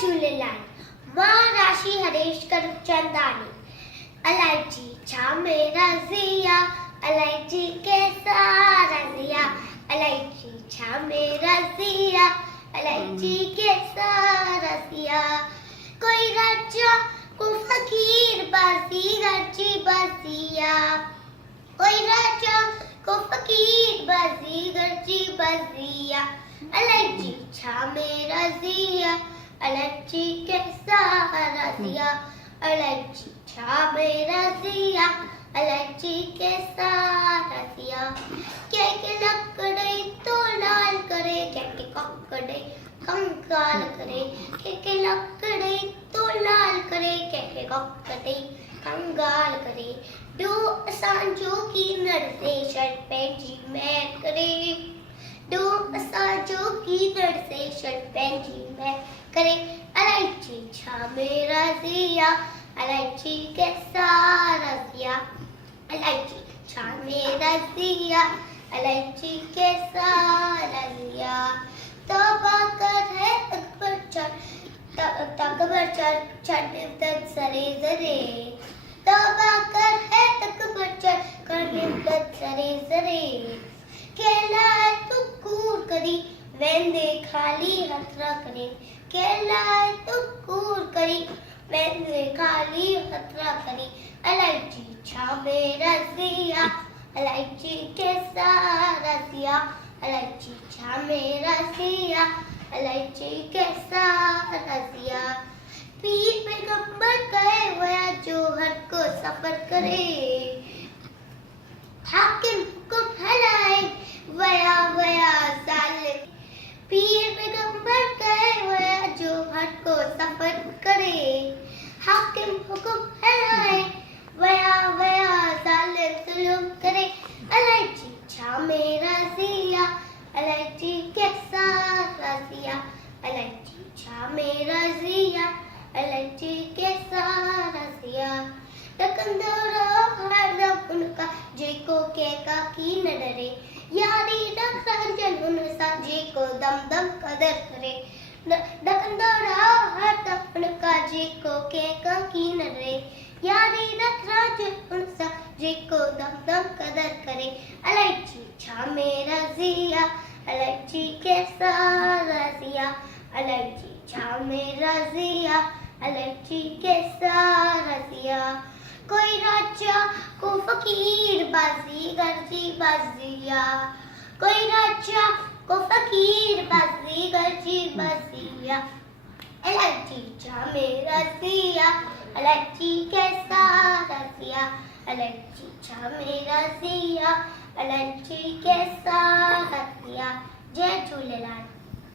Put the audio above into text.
झूलेलाल। मां राशि हरेश कर चंदानी। इलायची छा मेरा ज़िया, इलायची के सारा ज़िया, इलायची छा मेरा ज़िया, इलायची के सारा ज़िया। कोई राजा को फकीर बाज़ीगर जी बाज़िया, कोई राजा को फकीर बाज़ीगर जी बाज़िया। इलायची छा मेरा ज़िया, इलायची के सारा ज़िया, इलायची छा मेरा ज़िया, इलायची के सारा ज़िया। के लकड़े तो लाल करे, के ककड़े कंगाल करे, के लकड़े तो लाल करे, के ककड़े कंगाल करे। दो असांजो की नरसे शर्ट पैंजी मैं करे, दो असांजो की नरसे शर्ट पैंजी मैं करे। इलायची छा मेरा ज़िया, इलायची के सारा ज़िया, इलायची छा मेरा ज़िया, इलायची के सारा ज़िया। तौबा कर है अकबर चढ़ सरे ज़रे, तौबा कर है अकबर चढ़ सरे ज़रे। केला तू कूर करी वेंदे खाली हथरा करे, केला तू कूर करी वेंदे खाली हथरा करे। इलायची छा मेरा ज़िया, इलायची के सारा ज़िया, इलायची छा मेरा ज़िया, इलायची के सारा ज़िया। पीर पैगंबर कहे वया जो हर को सफर करे, हाकिम हुक्म हलाए वया वया जालिम। पीर पैगंबर कहे वया जो हर को सफर करे, हाकिम हुक्म हलाए वया वया जालिम जुल्म करे। इलायची छा मेरा ज़िया, इलायची के सारा ज़िया, इलायची छा मेरा ज़िया, इलायची के सारा ज़िया। डकंदो रहो हरदम उनका जेको केका की न डरे, यारी रखजन उनसा जेको दम दम कदर करे। डकंदो रहो हरदम उनका जेको केका की न डरे, यारी रखजन उनसा जेको दम दम कदर करे। इलायची छा मेरा ज़िया, इलायची के सारा ज़िया, इलायची छा मेरा ज़िया, इलायची के सारा ज़िया। कोई राजा को फकीर बाज़ीगर जी बाज़िया, कोई राजा को फकीर बाज़ीगर जी बाज़िया। इलायची छा मेरा ज़िया, इलायची के सारा ज़िया, इलायची छा मेरा ज़िया, इलायची के सारा ज़िया। जय झूलेलाल।